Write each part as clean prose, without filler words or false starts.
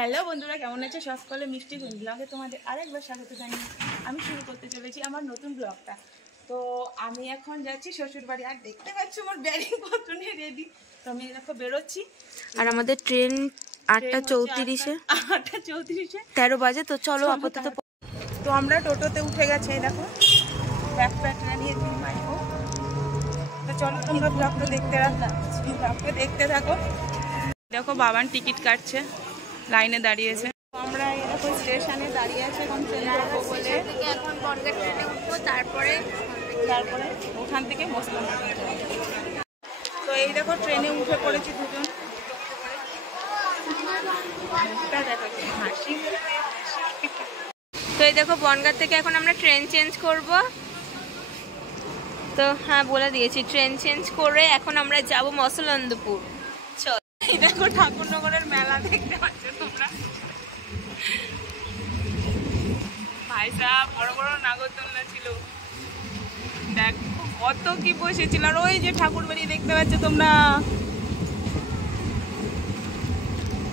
Hello বন্ধুরা, কেমন আছে? সকলে মিষ্টি ব্লগে তোমাদের আরেকবার স্বাগত জানিয়ে আমি শুরু করতে চলেছি আমার নতুন ব্লগটা। তো আমি এখন যাচ্ছি শ্বশুর বাড়ি। আর দেখতে পাচ্ছি আমার ব্যাগিং পত্র নিয়ে রেডি। তো আমি দেখো বেরোচ্ছি। আর আমাদের ট্রেন 8:34-এ 13 বাজে। তো চলো আপাতত। তো আমরা টোটোতে উঠে গেছে, দেখো ব্যাগ প্যাকটা নিয়ে মাইকো। তো চলো তোমরা ব্লগটা দেখতে থাকো। দেখো বাবান টিকিট কাটছে, লাইনে দাঁড়িয়েছে। আমরা এরকম স্টেশনে দাঁড়িয়ে আছে এখন ট্রেন ধরবো বলে। এখন বনগাঁ ট্রেনে উঠবো, তারপরে ওখান থেকে বসলাম। তো এই দেখো ট্রেনে উঠে পড়েছি দুজন। তো এই দেখো বনগাঁ থেকে এখন আমরা ট্রেন চেঞ্জ করব। তো হ্যাঁ বলে দিয়েছি, ট্রেন চেঞ্জ করে এখন আমরা যাব মসলন্দপুর। চল। এই দেখো ঠাকুরনগরের মেলা দেখতে পাচ্ছ তোমরা। ভাইসা বড় বড় নাগরদোলনা ছিল, দেখো কত কি বসেছিল। আর ওই যে ঠাকুর বাড়ি দেখতে পাচ্ছ তোমরা।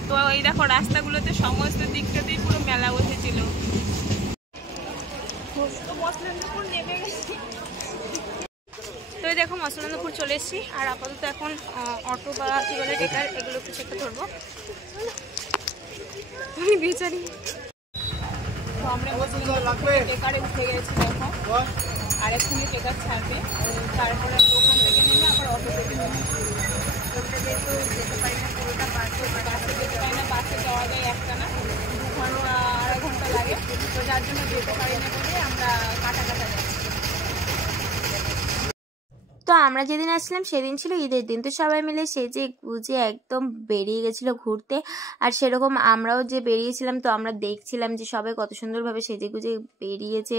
তো এই দেখো রাস্তাগুলোতে সমস্ত দিকটাতেই পুরো মেলা বসেছিল। তো এই দেখো মসলন্দপুর চলে এসেছি। আর আপাতত এখন অটো বা কি বলে টেকার এগুলো কিছু একটা ধরবো। আমি বেচারি। তো আমরা টেকারে উঠে গেছি দেখো। আর এক্ষুনি টেকার ছাড়বে, তারপরে ওখান থেকে নেমে আবার অটো থেকে নেমে যেতে পারি না, পুরোটা বাসে যেতে পারি না। বাসে যাওয়া যায় একটা না 2-2.5 ঘন্টা লাগে। তো যার জন্য যেতে পারি না বলে আমরা কাটা যাচ্ছি। তো আমরা যেদিন আসছিলাম সেদিন ছিল ঈদের দিন। তো সবাই মিলে সেজে গুজে একদম বেরিয়ে গেছিলো ঘুরতে। আর সেরকম আমরাও যে বেরিয়েছিলাম, তো আমরা দেখছিলাম যে সবাই কত সুন্দরভাবে সেজে গুজে বেরিয়েছে।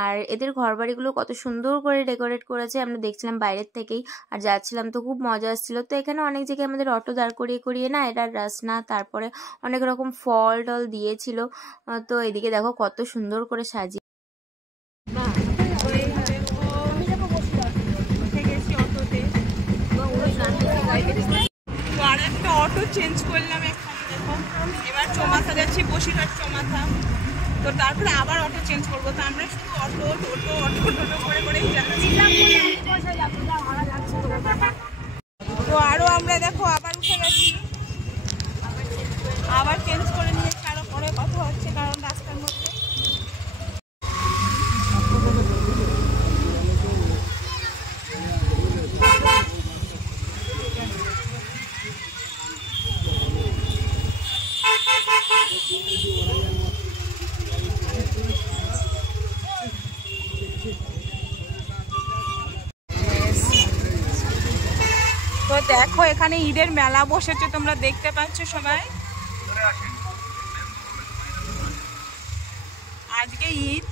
আর এদের ঘর বাড়িগুলো কত সুন্দর করে ডেকোরেট করেছে, আমরা দেখছিলাম বাইরের থেকেই। আর যাচ্ছিলাম তো খুব মজা আসছিলো। তো এখানে অনেক জায়গায় আমাদের অটো দাঁড় করিয়ে না এটা রাসনা, তারপরে অনেক রকম ফল টল দিয়েছিল। তো এদিকে দেখো কত সুন্দর করে সাজিয়ে। আর একটা অটো চেঞ্জ করলাম এখন, দেখো এবার চৌমাথা যাচ্ছি, বসিরহাট চৌমাথা। তো তারপরে আবার অটো চেঞ্জ করবো। তো আমরা শুধু অটো করে যাচ্ছি। তো আরো আমরা দেখো আবার উঠে গেছি, আবার চেঞ্জ করে নিয়েছি। আরো পরে কথা হচ্ছে কারণ রাস্তার মধ্যে। তো দেখো এখানে ঈদের মেলা বসেছে, তোমরা দেখতে পাচ্ছ সবাই। আজকে ঈদ।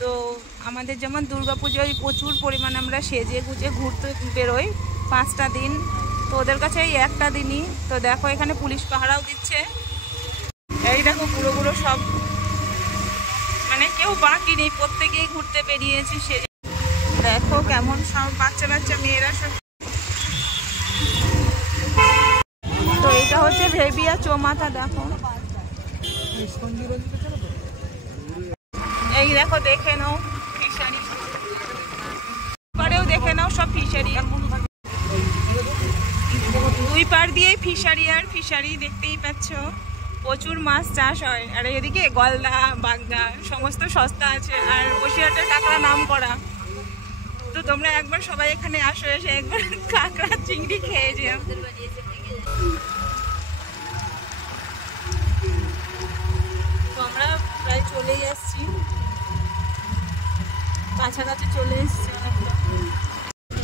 তো আমাদের যেমন দুর্গাপুজোয় প্রচুর পরিমাণ আমরা সেজে গুজে ঘুরতে বেরোই 5টা দিন। তো ওদের কাছে এই একটা দিনই। তো দেখো এখানে পুলিশ পাহারাও দিচ্ছে। এই দেখো পুরো সব, মানে কেউ বাকি নেই, প্রত্যেকেই ঘুরতে বেরিয়েছি সেজে। দেখো কেমন সব বাচ্চা মেয়েরা সব। তো এটা হচ্ছে ভেবিয়া চৌমাথা। দেখো এই দেখো দেখে নাও ফিশারি, পরেও দেখে নাও সব ফিশারি। দুই পার দিয়ে ফিশারি আর ফিশারি দেখতেই পাচ্ছ। প্রচুর মাছ চাষ হয়। আর এদিকে গলদা বাগদা সমস্ত সস্তা আছে। আর বসিরহাটের কাঁকড়া নাম করা। তো তোমরা একবার সবাই এখানে আসো, এসে একবার কাঁকড়া চিংড়ি খেয়ে যেও। তো আমরা প্রায় চলেই আসছি, কাছাকাছি চলে এসছি অনেকটা।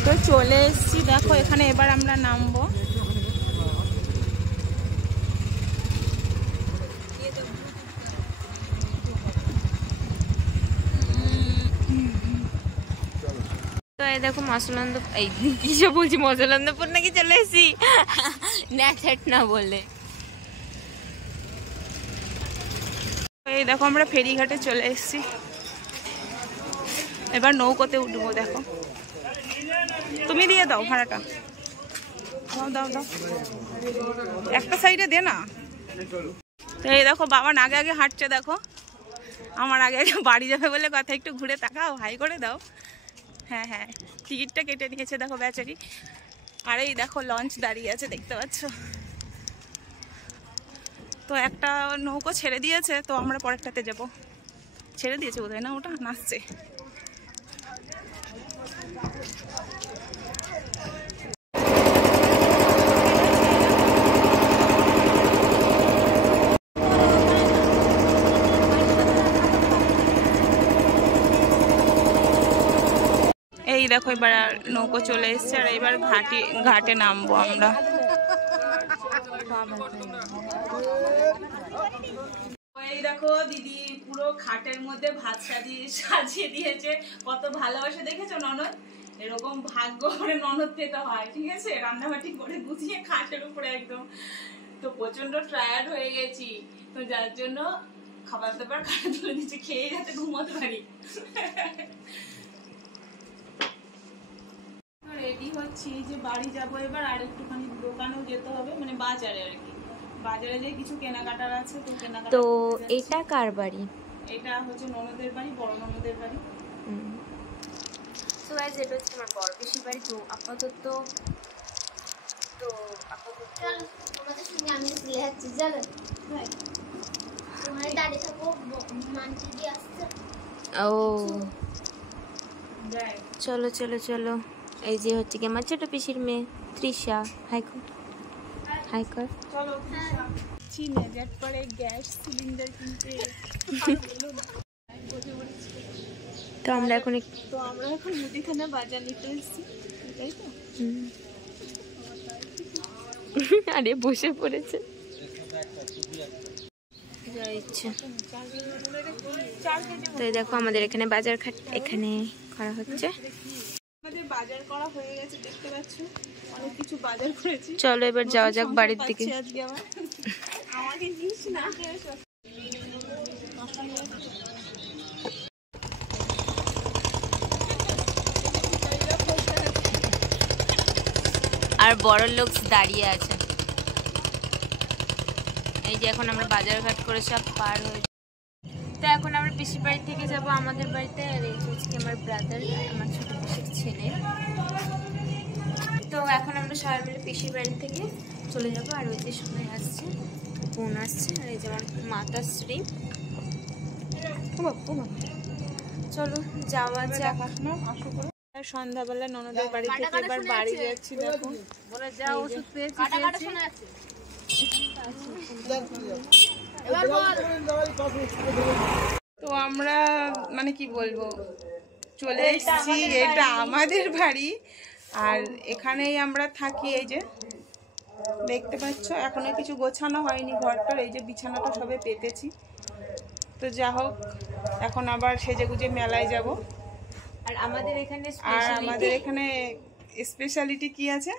তো চলে এসছি দেখো এখানে। এবার আমরা নামবো। তো এই দেখো মসলন্দপুর, এই কিসব বলছি, মসলন্দপুর নাকি চলে এসেছি ন্যাচাট না বলে। এই দেখো আমরা ফেরিঘাটে চলে এসেছি। এবার নৌকোতে উঠবো। দেখো তুমি দিয়ে দাও ভাড়াটা। দাও একটা সাইডে দে না। তো এই দেখো বাবান আগে আগে হাঁটছে, দেখো আমার আগে আগে বাড়ি যাবে বলে কথা, একটু ঘুরে তাকাও, হাই করে দাও। হ্যাঁ হ্যাঁ, টিকিটটা কেটে নিয়েছে দেখো বেচারি। আর এই দেখো লঞ্চ দাঁড়িয়ে আছে, দেখতে পাচ্ছ। তো একটা নৌকো ছেড়ে দিয়েছে, তো আমরা পরেরটাতে যাব। ছেড়ে দিয়েছে বোধহয় না, ওটা নাচছে। এই দেখো এবার নৌকো চলে এসছে, আর এবার ঘাটে নামবো আমরা। এই দেখো দিদি পুরো ঘাটের মধ্যে ভাত সাজিয়ে দিয়েছে, কত ভালোবাসে দেখেছো ননদ। এরকম ভাগ্য করে ননদ পেতে হয়, ঠিক আছে, রান্নাবাটি করে গুছিয়ে ঘাটের উপরে একদম। তো প্রচন্ড টায়ার্ড হয়ে গেছি, তো যার জন্য খাবার দাবার ঘাটে তুলে দিচ্ছে, খেয়ে যাতে ঘুমোতে পারি। রেডি হচ্ছি যে বাড়ি যাবো এবার, আর একটুখানি দোকানেও যেতে হবে, মানে বাজারে আর কি। বাজারে যে কিছু কেনাকাটার আছে, তো কেনাকাটা। তো এটা কার বাড়ি? এটা হচ্ছে ননদের বাড়ি, বড় ননদের বাড়ি। তো গাইস এটা হচ্ছে আমার বড় পিসির বাড়ি। তো আপাতত তোমাদের সঙ্গে আমি চলে যাচ্ছি, চলো তোমার দাঁড়িয়ে থাকো, মানটি দিয়ে আসছে। ও চলো চলো চলো। এই যে হচ্ছে কি আমার ছোট পিসির মেয়ে তৃষা। হাই কর, হাই কর। চলো চিনে যার পরে গ্যাস সিলিন্ডার কিনতে। তো আমরা এখন মুদিখানা বাজার নিতে এসেছি, তাই তো। আরে বসে পড়েছে যা ইচ্ছে। তো এই দেখো আমাদের এখানে বাজার ঘাট এখানে করা হচ্ছে। আমাদের বাজার করা হয়ে গেছে, দেখতে পাচ্ছ অনেক কিছু বাজার করেছি। চলো এবার যাওয়া যাক বাড়ির দিকে। আজকে আবার আমাকে জিনিস না আর বড় লোক দাঁড়িয়ে আছে। এই যে এখন আমরা বাজার ঘাট করে সব পার হয়ে, তো এখন আমরা পিসির বাড়ি থেকে যাব আমাদের বাড়িতে। আর এই হচ্ছে আমার ব্রাদার, আমার ছোট পিসির ছেলে। তো এখন আমরা সবাই মিলে পিসির বাড়ি থেকে চলে যাব। আর ওই যে সবাই আসছে, বোন আসছে, আর এই যে আমার মাতাশ্রী। চলো যাওয়া যাক। সন্ধ্যাবেলা ননদের বাড়ি থেকে এবার বাড়ি যাচ্ছি। দেখো যা ওষুধ পেয়েছি। তো আমরা মানে কি বলবো, চলে এসেছি, এটা আমাদের বাড়ি। আর এখানেই আমরা থাকি। এই যে দেখতে পাচ্ছ এখনো কিছু গোছানো হয়নি ঘরটার, এই যে বিছানাটা সবে পেতেছি। তো যা হোক, এখন আবার সেজে গুজে মেলায় যাব। আর আমাদের এখানে স্পেশালিটি কি আছে,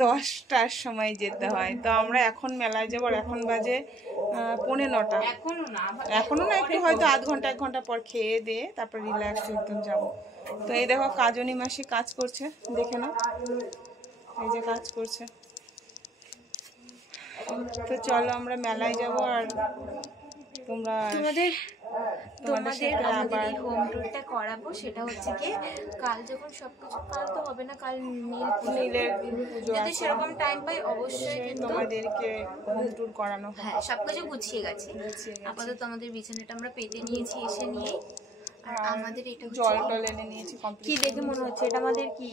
10টার সময় যেতে হয়। তো আমরা এখন মেলায় যাবো, আর এখন বাজে 9:45। এখনো না, একটু হয়তো আধ ঘন্টা 1 ঘন্টা পর খেয়ে দিয়ে তারপর রিল্যাক্স একদম যাবো। তো এই দেখো কাজনী মাসি কাজ করছে, দেখে না, এই যে কাজ করছে। তো চলো আমরা মেলায় যাব। আর তোমাদের আমাদের হোম ট্যুরটা করাবো। সেটা হচ্ছে কি, কাল যখন সবকিছু, কাল তো হবে না, কাল নীলের পুজো, যদি সেরকম টাইম পাই অবশ্যই কিন্তু তোমাদেরকে হোম ট্যুর করানো। হ্যাঁ, সবকিছু গুছিয়ে গেছে। আপাতত আমাদের বিছানাটা আমরা পেতে নিয়েছি এসে নিয়ে। আর আমাদের এটা জল টল এনে নিয়েছি। কি দেখে মনে হচ্ছে এটা আমাদের কি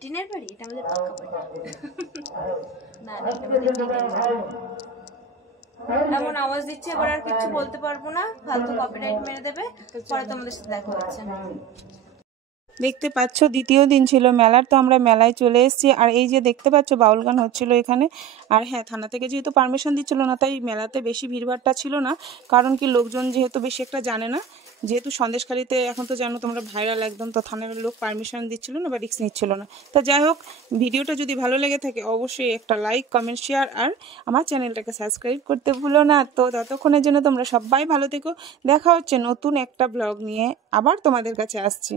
টিনের বাড়ি? এটা আমাদের পাকা বাড়ি না, এটা আমাদের টিনের বাড়ি। এমন আওয়াজ দিচ্ছে, এবার আর কিছু বলতে পারবো না, ফালতু কপিরাইট মেরে দেবে। পরে তোমাদের সাথে দেখা হচ্ছে। দেখতে পাচ্ছ দ্বিতীয় দিন ছিল মেলার, তো আমরা মেলায় চলে এসেছি। আর এই যে দেখতে পাচ্ছ বাউল গান হচ্ছিল এখানে। আর হ্যাঁ, থানা থেকে যেহেতু পারমিশন দিচ্ছিল না, তাই মেলাতে বেশি ভিড়ভাড়টা ছিল না। কারণ কি, লোকজন যেহেতু বেশি একটা জানে না, যেহেতু সন্দেশখালিতে এখন তো জানো তোমরা ভাইরাল একদম, তো থানার লোক পারমিশন দিচ্ছিল না বা রিস্ক নিচ্ছিল না। তো যাই হোক, ভিডিওটা যদি ভালো লেগে থাকে অবশ্যই একটা লাইক, কমেন্ট, শেয়ার আর আমার চ্যানেলটাকে সাবস্ক্রাইব করতে ভুলো না। তো ততক্ষণের জন্য তোমরা সবাই ভালো থেকো। দেখা হচ্ছে নতুন একটা ব্লগ নিয়ে, আবার তোমাদের কাছে আসছি।